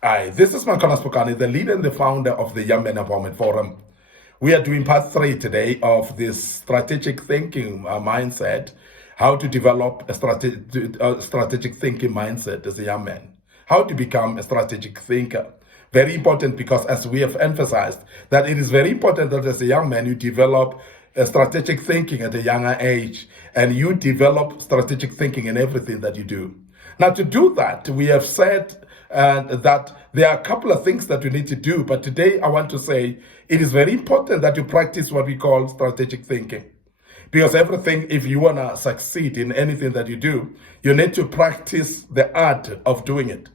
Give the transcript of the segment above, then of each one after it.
Hi, this is Micornus Phokane, the leader and the founder of the Young Men Empowerment Forum. We are doing part 3 today of this strategic thinking mindset, how to develop a strategic thinking mindset as a young man, how to become a strategic thinker. Very important, because as we have emphasized, that it is very important that as a young man you develop a strategic thinking at a younger age, and you develop strategic thinking in everything that you do. Now, to do that, we have said that there are a couple of things that you need to do, but today I want to say it is very important that you practice what we call strategic thinking. Because everything, if you want to succeed in anything that you do, you need to practice the art of doing it.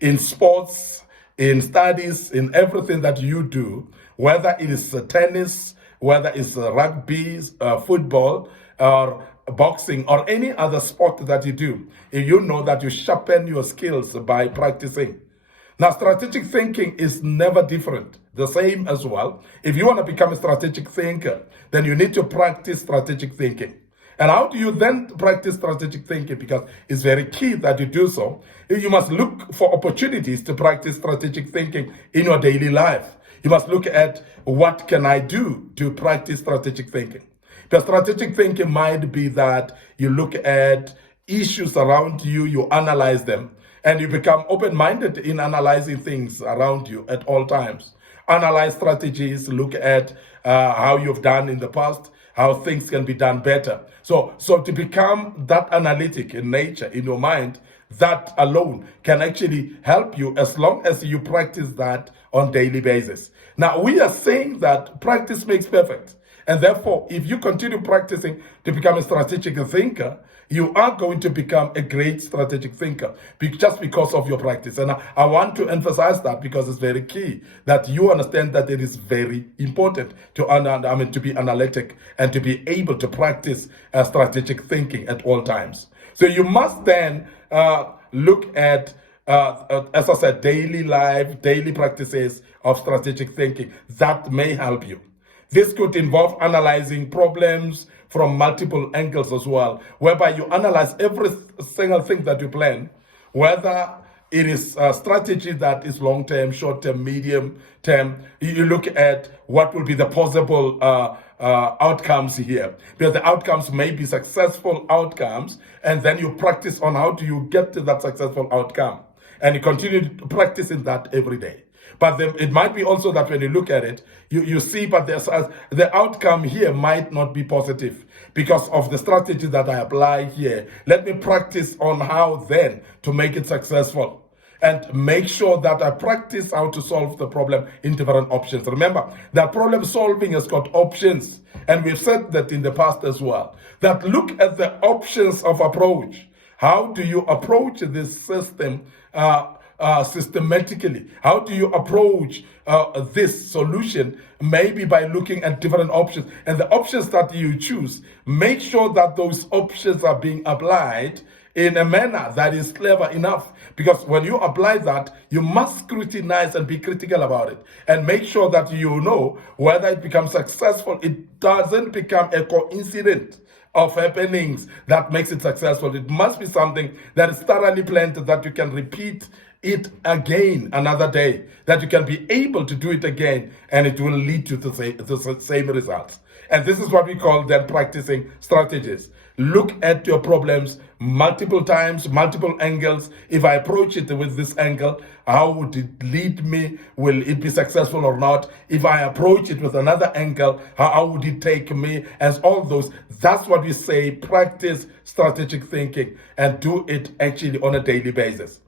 In sports, in studies, in everything that you do, whether it is tennis, whether it's rugby, football, or boxing, or any other sport that you do, if you know that you sharpen your skills by practicing. Now, strategic thinking is never different. The same as well. If you want to become a strategic thinker, then you need to practice strategic thinking. And how do you then practice strategic thinking? Because it's very key that you do so. You must look for opportunities to practice strategic thinking in your daily life. You must look at what can I do to practice strategic thinking. The strategic thinking might be that you look at issues around you, you analyze them, and you become open-minded in analyzing things around you at all times. Analyze strategies, look at how you've done in the past, how things can be done better. So to become that analytic in nature, in your mind, that alone can actually help you as long as you practice that on a daily basis. Now, we are saying that practice makes perfect. And therefore, if you continue practicing to become a strategic thinker, you are going to become a great strategic thinker just because of your practice. And I want to emphasize that because it's very key that you understand that it is very important to be analytic and to be able to practice strategic thinking at all times. So you must then look at, as I said, daily life, daily practices of strategic thinking that may help you. This could involve analyzing problems from multiple angles as well, whereby you analyze every single thing that you plan, whether it is a strategy that is long-term, short-term, medium-term. You look at what will be the possible outcomes here, because the outcomes may be successful outcomes, and then you practice on how do you get to that successful outcome, and you continue practicing that every day. But it might be also that when you look at it, you see, but the outcome here might not be positive because of the strategy that I apply here. Let me practice on how then to make it successful, and make sure that I practice how to solve the problem in different options. Remember that problem solving has got options, and we've said that in the past as well, that look at the options of approach. How do you approach this system systematically? How do you approach this solution? Maybe by looking at different options, and the options that you choose, make sure that those options are being applied in a manner that is clever enough. Because when you apply that, you must scrutinize and be critical about it, and make sure that you know whether it becomes successful. It doesn't become a coincidence of happenings that makes it successful. It must be something that is thoroughly planned, that you can repeat it again another day, that you can be able to do it again, and it will lead to the same results. And this is what we call then practicing strategies. Look at your problems multiple times, multiple angles. If I approach it with this angle, how would it lead me? Will it be successful or not? If I approach it with another angle, how would it take me? As all those, that's what we say, practice strategic thinking, and do it actually on a daily basis.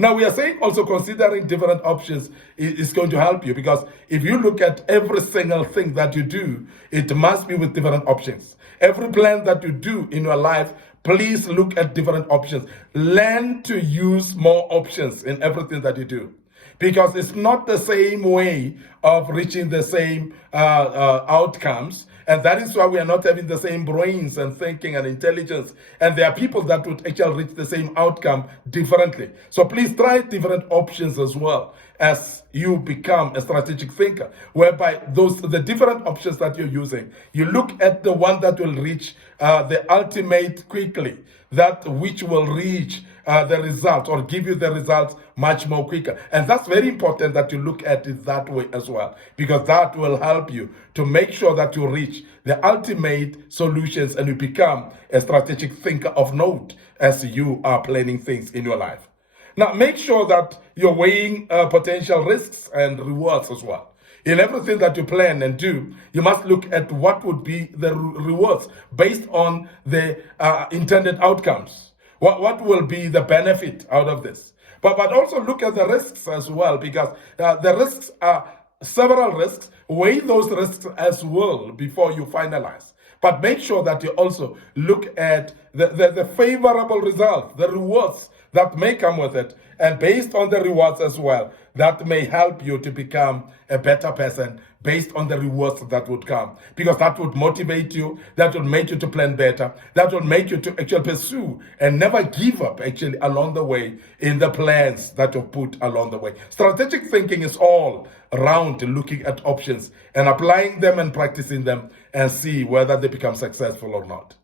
Now, we are saying also considering different options is going to help you, because if you look at every single thing that you do, it must be with different options. Every plan that you do in your life, please look at different options. Learn to use more options in everything that you do, because it's not the same way of reaching the same outcomes. And that is why we are not having the same brains and thinking and intelligence. And there are people that would actually reach the same outcome differently. So please try different options as well as you become a strategic thinker, whereby the different options that you're using, you look at the one that will reach the ultimate quickly. that which will reach the result or give you the results much more quicker. And that's very important that you look at it that way as well, because that will help you to make sure that you reach the ultimate solutions and you become a strategic thinker of note as you are planning things in your life. Now, make sure that you're weighing potential risks and rewards as well. In everything that you plan and do, you must look at what would be the rewards based on the intended outcomes. What will be the benefit out of this? But also look at the risks as well, because the risks are several risks. Weigh those risks as well before you finalize. But make sure that you also look at the favorable results, the rewards that may come with it, and based on the rewards as well, that may help you to become a better person based on the rewards that would come, because that would motivate you, that would make you to plan better, that would make you to actually pursue and never give up actually along the way in the plans that you've put along the way. Strategic thinking is all around looking at options and applying them and practicing them and see whether they become successful or not.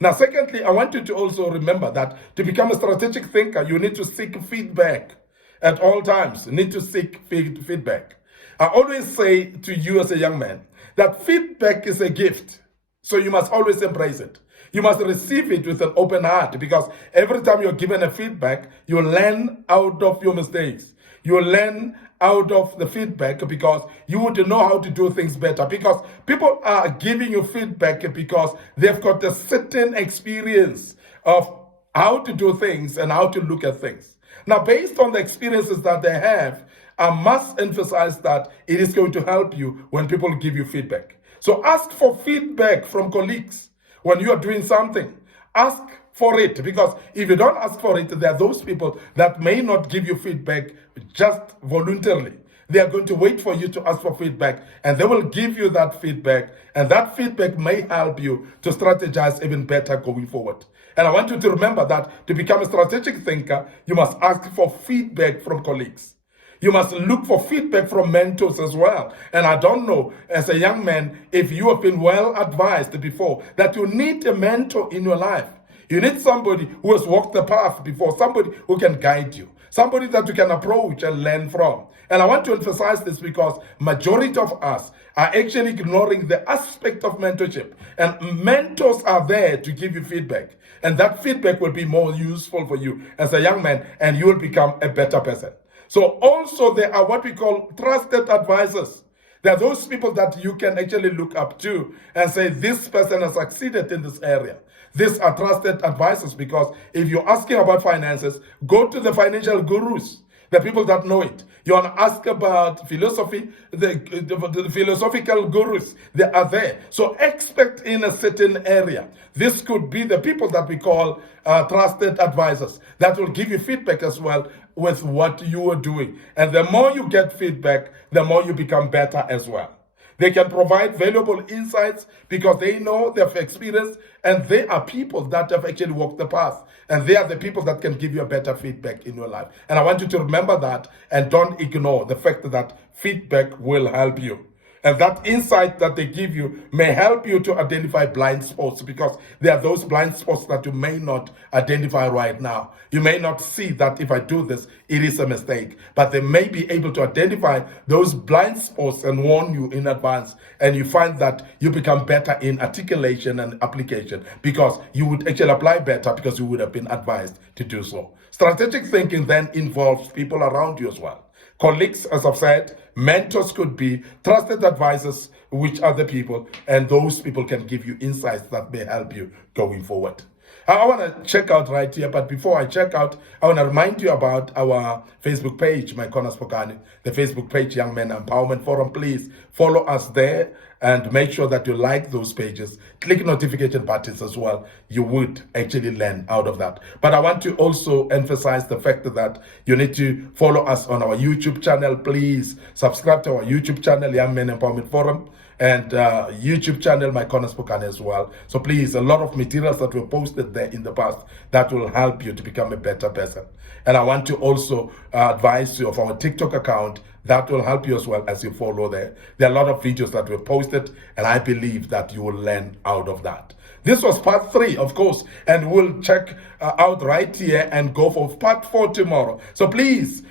Now, secondly, I want you to also remember that to become a strategic thinker, you need to seek feedback at all times. You need to seek feedback. I always say to you as a young man that feedback is a gift, so you must always embrace it. You must receive it with an open heart, because every time you're given a feedback, you learn out of your mistakes. You learn out of the feedback because you would know how to do things better, because people are giving you feedback because they've got a certain experience of how to do things and how to look at things. Now, based on the experiences that they have, I must emphasize that it is going to help you when people give you feedback. So ask for feedback from colleagues when you are doing something. Ask for it, because if you don't ask for it, there are those people that may not give you feedback just voluntarily. They are going to wait for you to ask for feedback, and they will give you that feedback, and that feedback may help you to strategize even better going forward. And I want you to remember that to become a strategic thinker, you must ask for feedback from colleagues. You must look for feedback from mentors as well. And I don't know, as a young man, if you have been well advised before that you need a mentor in your life. You need somebody who has walked the path before, somebody who can guide you, somebody that you can approach and learn from. And I want to emphasize this because majority of us are actually ignoring the aspect of mentorship. And mentors are there to give you feedback. And that feedback will be more useful for you as a young man, and you will become a better person. So also there are what we call trusted advisors. There are those people that you can actually look up to and say, this person has succeeded in this area. These are trusted advisors, because if you're asking about finances, go to the financial gurus, the people that know it. You want to ask about philosophy, the philosophical gurus, they are there. So expert in a certain area. This could be the people that we call trusted advisors that will give you feedback as well with what you are doing. And the more you get feedback, the more you become better as well. They can provide valuable insights because they know, they've experienced, and they are people that have actually walked the path. And they are the people that can give you a better feedback in your life. And I want you to remember that, and don't ignore the fact that feedback will help you. And that insight that they give you may help you to identify blind spots, because there are those blind spots that you may not identify right now. You may not see that if I do this, it is a mistake. But they may be able to identify those blind spots and warn you in advance. And you find that you become better in articulation and application, because you would actually apply better because you would have been advised to do so. Strategic thinking then involves people around you as well. Colleagues, as I've said, mentors could be trusted advisors, which are the people, and those people can give you insights that may help you going forward. I want to check out right here, but before I check out, I want to remind you about our Facebook page, Micornus Phokane, the Facebook page, Young Men Empowerment Forum. Please follow us there and make sure that you like those pages. Click notification buttons as well. You would actually learn out of that. But I want to also emphasize the fact that you need to follow us on our YouTube channel. Please subscribe to our YouTube channel, Young Men Empowerment Forum, and YouTube channel, Micornus Phokane as well. So please, a lot of materials that were posted there in the past that will help you to become a better person. And I want to also advise you of our TikTok account. That will help you as well as you follow there. There are a lot of videos that were posted, and I believe that you will learn out of that. This was part 3, of course, and we'll check out right here and go for part 4 tomorrow. So please,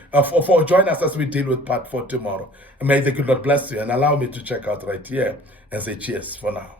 join us as we deal with part 4 tomorrow. May the good Lord bless you and allow me to check out right here and say cheers for now.